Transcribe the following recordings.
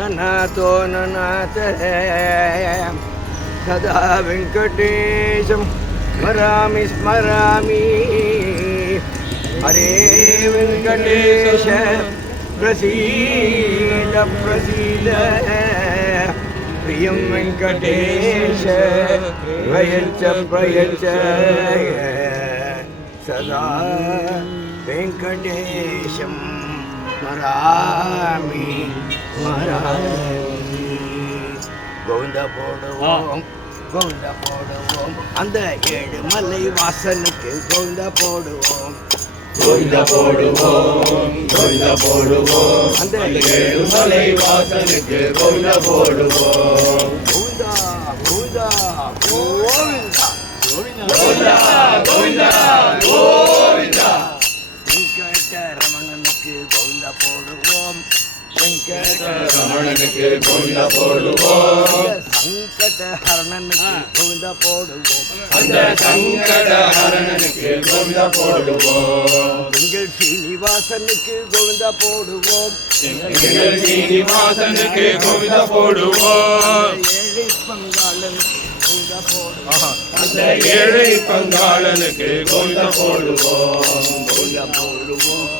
ननातो ननातरे सदा वेङ्कटेशं स्मरामि स्मरामि हरे वेङ्कटेश प्रसीद प्रसीद प्रियं वेङ्कटेश प्रयच्छ प्रयच्छ सदा वेङ्कटेशं स्मरामि கோவிந்த போடுவோம் கோவிந்த போடுவோம் அந்த ஏழு மலை வாசனுக்கு கோவிந்த போடுவோம் கோவிந்த போடுவோம் கோவிந்த போடுவோம் அந்த ஏழு மலை வாசனுக்கு கோவிந்த போடுவோம் கோவிந்தா கோவிந்தா. கோவிந்தா கோவிந்தா கோவிந்தா. கோவிந்தா வெங்கட ரமணனுக்கு கோவிந்த போடுவோம் வெங்கட ரமணனுக்கு கோவிந்த போடுவோம். சங்கட ஹரணனுக்கு கோவிந்த போடுவோம். அந்த சங்கட ஹரணனுக்கு கோவிந்த போடுவோம். எங்கள் சீனிவாசனுக்கு கோவிந்த போடுவோம். எங்கள் சீனிவாசனுக்கு கோவிந்த போடுவோம். ஏழை பங்காளனுக்கு கோவிந்த போடுவோம். அந்த ஏழை பங்காளனுக்கு கோவிந்த போடுவோம். கோவிந்த போடுவோம்.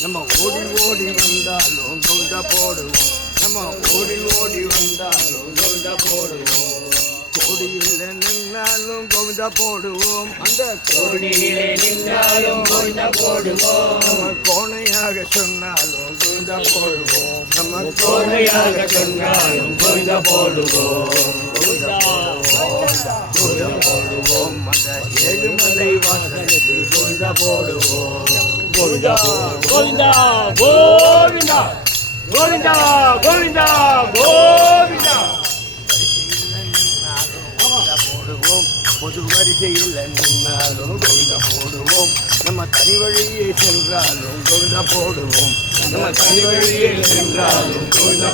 நம்ம ஓடி ஓடி வந்தாலும் கோவிந்த போடுவோம். நம்ம ஓடி ஓடி வந்தாலும் கோவிந்த போடுவோம். கோடியில் நின்றாலும் கோவிந்த போடுவோம். அந்த கோடியிலே நின்றாலும் கோவிந்த போடுவோம். நம்ம கோணையாக சொன்னாலும் கோவிந்த போடுவோம். நம்ம கோணையாக சொன்னாலும் கோவிந்த போடுவோம். கோவிந்த போடுவோம். அந்த ஏழுமலை வாசலுக்கு கோவிந்த போடுவோம். கோவிந்தா கோவிந்தா கோவிந்தா கோவிந்தா கோவிந்தா கோவிந்தா. போடுவோம் பொது வரிசையில் நின்னாலும் கோவிந்த போடுவோம். நம்ம தனி வழியே சென்றாலும் கோவிந்த போடுவோம். நம்ம தனி வழியே சென்றாலும்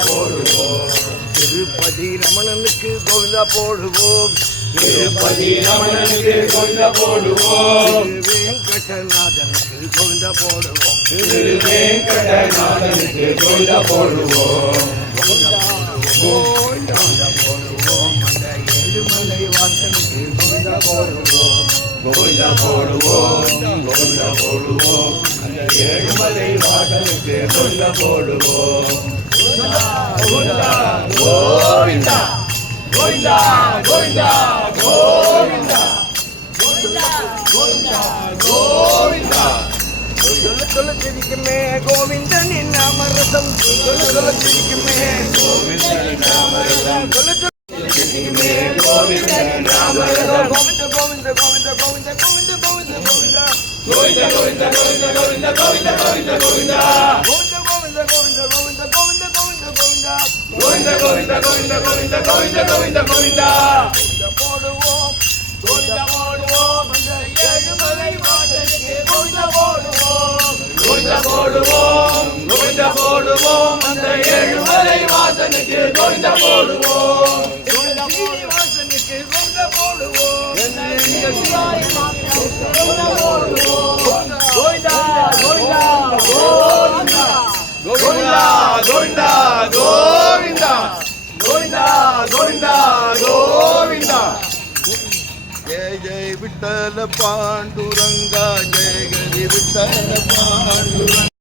போடுவோம். திருப்பதி ரமணனுக்கு கோவிந்தா போடுவோம். திருப்பதி ரமணனுக்கு கோவிந்த போடுவோம் வெங்கடநாதனுக்கு கொண்ட போடுவோம் திரு வெங்கடநாதனுக்கு கொண்ட போடுவோம் போடுவோம் அந்த ஏழுமலை வாசனுக்கு போடுவோம் போடுவோம் போடுவோம் அந்த ஏழுமலை வாசலுக்கு போடுவோம் கோவிந்தா கோவிந்தா கோவிந்தா கோவிந்தா கோவிந்தா கோவிந்தா கோவிந்தா சொல்ல சொல்ல சிரிக்குமே கோவிந்தனின் நாமரசம் சொல்ல சொல்ல சிரிக்குமே சொல்ல சொல்ல சிரிக்குமே கோவிந்தன் ராமரசம் கோவிந்த கோவிந்த கோவிந்த கோவிந்த கோவிந்த கோவிந்த கோவிந்தா கோவிந்த கோவிந்த கோவிந்த கோவிந்த கோவிந்த கோவிந்த கோவிந்தா கோவிந்த கோவிந்த கோவிந்த கோவிந்த கோவிந்த கோவிந்த கோவிந்தா கோவிந்த கோவிந்த கோவிந்த கோவிந்த கோவிந்த கோவிந்த. கோவிந்தா கோவிந்த போடுவோம் கோவிந்த போடுவோம் அந்த ஏழுமலை வாசலுக்கு கோவிந்த போடுவோம். கோவிந்த போடுவோம் கோவிந்த போடுவோம் அந்த ஏழுமலை வாசனுக்கு கோவிந்த போடுவோம். கோவிந்த சீனிவாசனுக்கு கோவிந்த போடுவோம். கோவிந்தா கோவிந்தா கோவிந்தா. గోవిందా గోవిందా గోవిందా గోవిందా గోవిందా గోవిందా జయ జయ విఠల పాండురంగా జయ గరి విఠల పాండురంగ